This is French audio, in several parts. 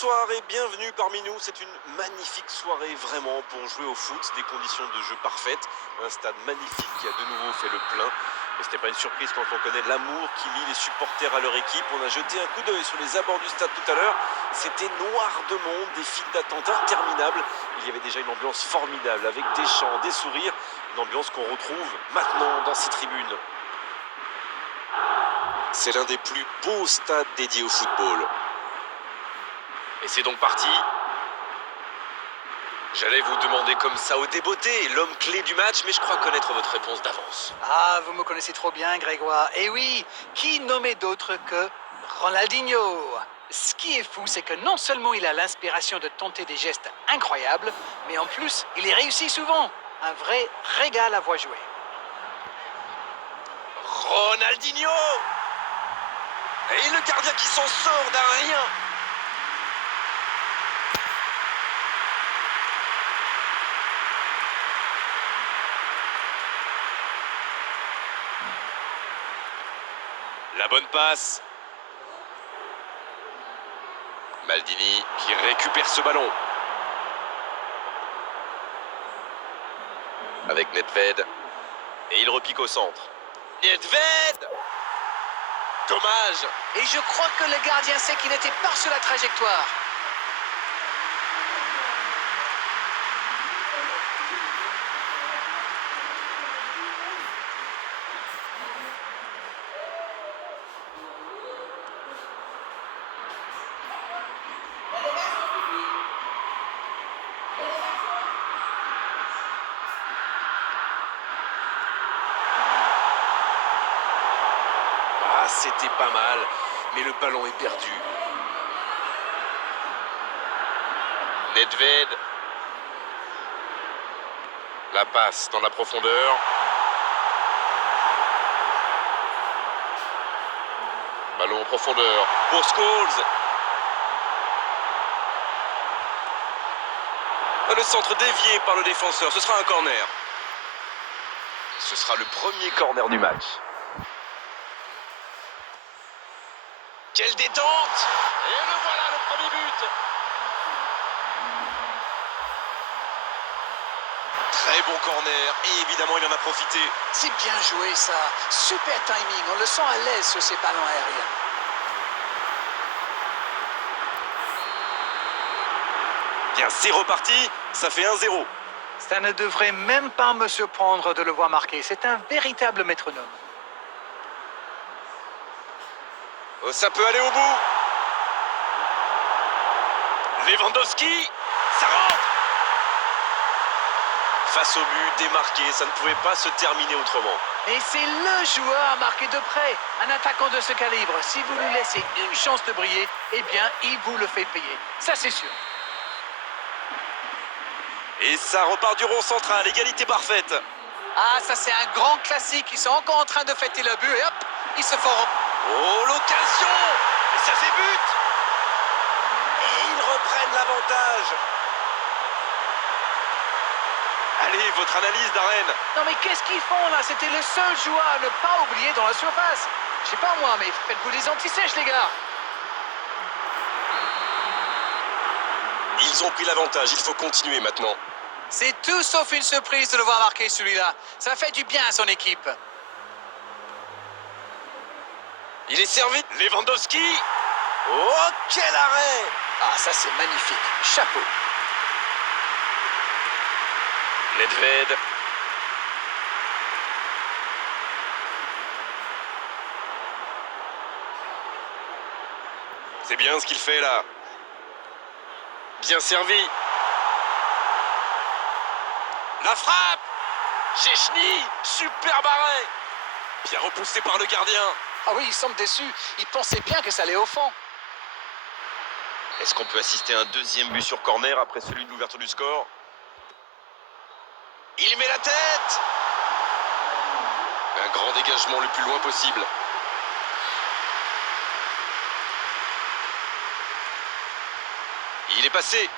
Bonsoir et bienvenue parmi nous. C'est une magnifique soirée vraiment pour jouer au foot, des conditions de jeu parfaites, un stade magnifique qui a de nouveau fait le plein. Et ce n'était pas une surprise quand on connaît l'amour qui lie les supporters à leur équipe. On a jeté un coup d'œil sur les abords du stade tout à l'heure. C'était noir de monde, des files d'attente interminables. Il y avait déjà une ambiance formidable avec des chants, des sourires, une ambiance qu'on retrouve maintenant dans ces tribunes. C'est l'un des plus beaux stades dédiés au football. Et c'est donc parti. J'allais vous demander comme ça au débeauté, l'homme clé du match, mais je crois connaître votre réponse d'avance. Ah, vous me connaissez trop bien, Grégoire. Et oui, qui nommait d'autre que Ronaldinho? Ce qui est fou, c'est que non seulement il a l'inspiration de tenter des gestes incroyables, mais en plus, il y réussit souvent. Un vrai régal à voir jouer. Ronaldinho! Et le gardien qui s'en sort d'un rien. La bonne passe. Maldini qui récupère ce ballon. Avec Nedved. Et il repique au centre. Nedved! Dommage! Et je crois que le gardien sait qu'il était pas sur la trajectoire. Ah, c'était pas mal, mais le ballon est perdu. Nedved. La passe dans la profondeur. Ballon en profondeur pour Scholes. Le centre dévié par le défenseur, ce sera un corner. Ce sera le premier corner du match. Quelle détente! Et le voilà, le premier but! Très bon corner, et évidemment il en a profité. C'est bien joué ça. Super timing, on le sent à l'aise sur ces ballons aériens. Bien, c'est reparti, ça fait 1-0. Ça ne devrait même pas me surprendre de le voir marquer. C'est un véritable métronome. Oh, ça peut aller au bout. Lewandowski, ça rentre. Face au but, démarqué, ça ne pouvait pas se terminer autrement. Et c'est le joueur à marquer de près. Un attaquant de ce calibre, si vous lui laissez une chance de briller, eh bien, il vous le fait payer. Ça, c'est sûr. Et ça repart du rond central, égalité parfaite. Ah, ça, c'est un grand classique. Ils sont encore en train de fêter le but et hop, ils se font... Oh, l'occasion! Et ça fait but! Et ils reprennent l'avantage. Allez, votre analyse, Darren. Non, mais qu'est-ce qu'ils font, là? C'était le seul joueur à ne pas oublier dans la surface. Je sais pas, moi, mais faites-vous des anti-sèches, les gars. Ils ont pris l'avantage, il faut continuer maintenant. C'est tout sauf une surprise de le voir marquer, celui-là. Ça fait du bien à son équipe. Il est servi. Lewandowski. Oh, quel arrêt! Ah, ça, c'est magnifique. Chapeau. Nedved. C'est bien ce qu'il fait là. Bien servi. La frappe. Chechny. Super barré. Bien repoussé par le gardien. Ah oui, il semble déçu. Il pensait bien que ça allait au fond. Est-ce qu'on peut assister à un deuxième but sur corner après celui de l'ouverture du score? Il met la tête. Un grand dégagement le plus loin possible. Il est passé.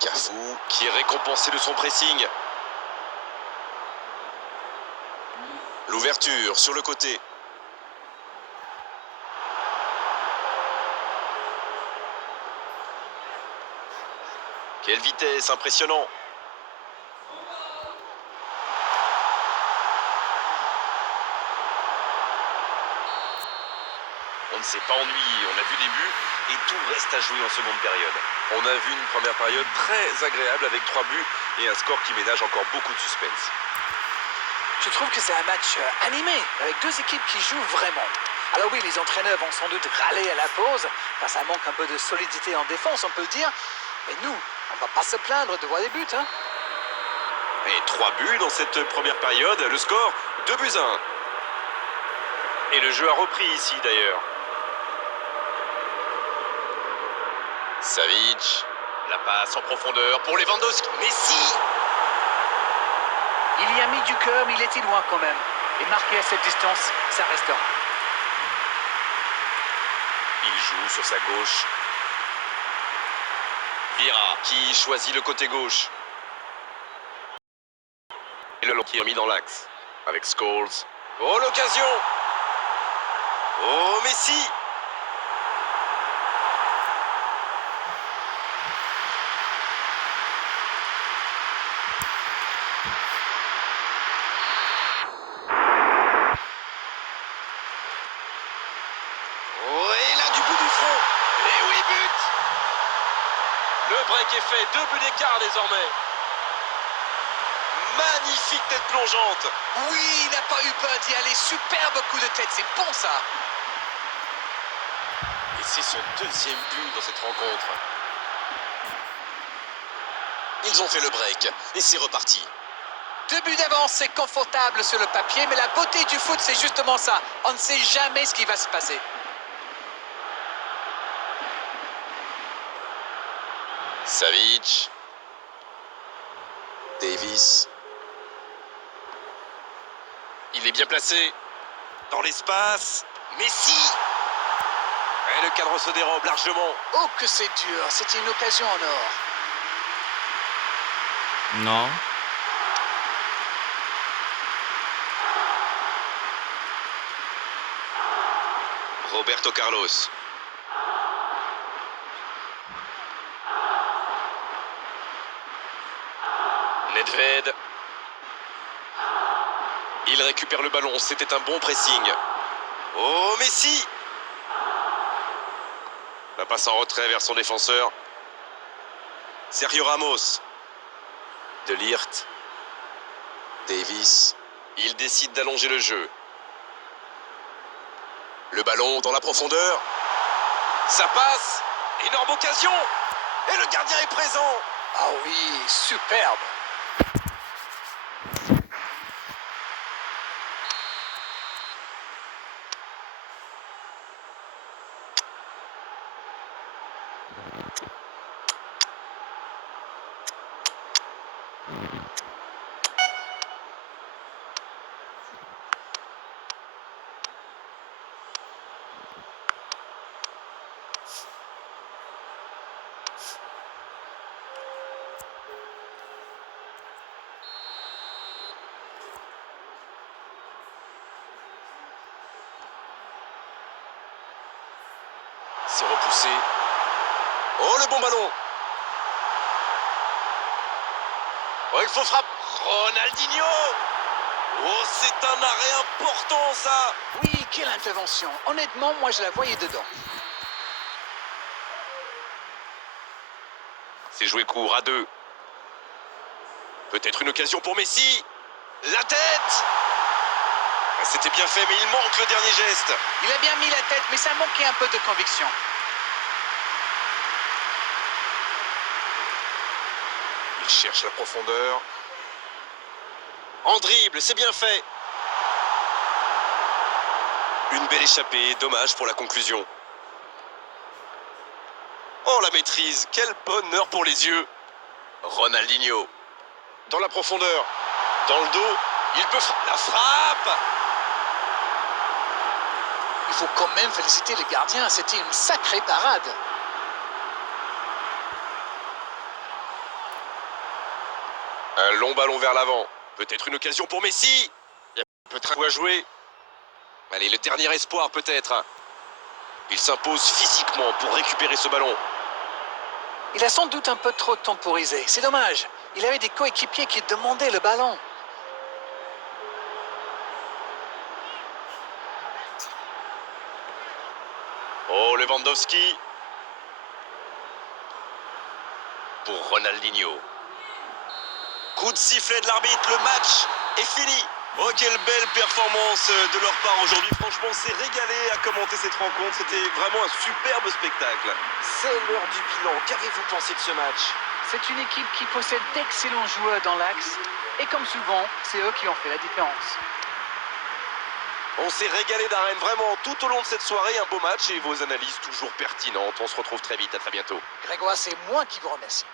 Cafou qui est récompensé de son pressing. L'ouverture sur le côté. Quelle vitesse, impressionnant. On ne s'est pas ennuyé, on a vu des buts et tout reste à jouer en seconde période. On a vu une première période très agréable avec 3 buts et un score qui ménage encore beaucoup de suspense. Je trouve que c'est un match animé, avec deux équipes qui jouent vraiment. Alors oui, les entraîneurs vont sans doute râler à la pause, car ça manque un peu de solidité en défense, on peut le dire. Mais nous, on va pas se plaindre de voir des buts, hein. Et 3 buts dans cette première période, le score 2-1. Et le jeu a repris ici d'ailleurs. Savic, la passe en profondeur pour Lewandowski. Messi! Il y a mis du cœur, mais il était loin quand même. Et marqué à cette distance, ça restera. Il joue sur sa gauche. Vieira qui choisit le côté gauche. Et le long qui est mis dans l'axe. Avec Scholes. Oh l'occasion! Oh Messi! Oh et là du bout du front! Et oui but! Le break est fait, 2 buts d'écart désormais. Magnifique tête plongeante. Oui, il n'a pas eu peur d'y aller. Superbe coup de tête, c'est bon ça. Et c'est son 2e but dans cette rencontre. Ils ont fait le break et c'est reparti. 2 buts d'avance, c'est confortable sur le papier, mais la beauté du foot, c'est justement ça. On ne sait jamais ce qui va se passer. Savic. Davis. Il est bien placé. Dans l'espace. Messi. Et le cadre se dérobe largement. Oh, que c'est dur. C'était une occasion en or. Non. Roberto Carlos. Nedved. Il récupère le ballon, c'était un bon pressing. Oh Messi! La passe en retrait vers son défenseur. Sergio Ramos. De Ligt. Davis. Il décide d'allonger le jeu. Le ballon dans la profondeur. Ça passe. Énorme occasion. Et le gardien est présent. Ah oui, superbe. C'est repoussé. Oh, le bon ballon. Oh, il faut frapper. Ronaldinho. Oh, c'est un arrêt important, ça. Oui, quelle intervention. Honnêtement, moi, je la voyais dedans. C'est joué court à 2. Peut-être une occasion pour Messi. La tête. C'était bien fait, mais il manque le dernier geste. Il a bien mis la tête, mais ça manquait un peu de conviction. Il cherche la profondeur. En dribble, c'est bien fait. Une belle échappée, dommage pour la conclusion. Oh, la maîtrise, quel bonheur pour les yeux. Ronaldinho. Dans la profondeur. Dans le dos, il peut la frappe. Il faut quand même féliciter le gardien, c'était une sacrée parade. Un long ballon vers l'avant. Peut-être une occasion pour Messi. Il y a peut-être un coup à jouer. Allez, le dernier espoir peut-être. Il s'impose physiquement pour récupérer ce ballon. Il a sans doute un peu trop temporisé. C'est dommage. Il avait des coéquipiers qui demandaient le ballon. Oh, Lewandowski. Pour Ronaldinho. Coup de sifflet de l'arbitre, le match est fini. Oh, quelle belle performance de leur part aujourd'hui. Franchement, on s'est régalé à commenter cette rencontre. C'était vraiment un superbe spectacle. C'est l'heure du bilan. Qu'avez-vous pensé de ce match? C'est une équipe qui possède d'excellents joueurs dans l'axe. Et comme souvent, c'est eux qui ont fait la différence. On s'est régalé d'Arène vraiment tout au long de cette soirée. Un beau match et vos analyses toujours pertinentes. On se retrouve très vite. À très bientôt. Grégoire, c'est moi qui vous remercie.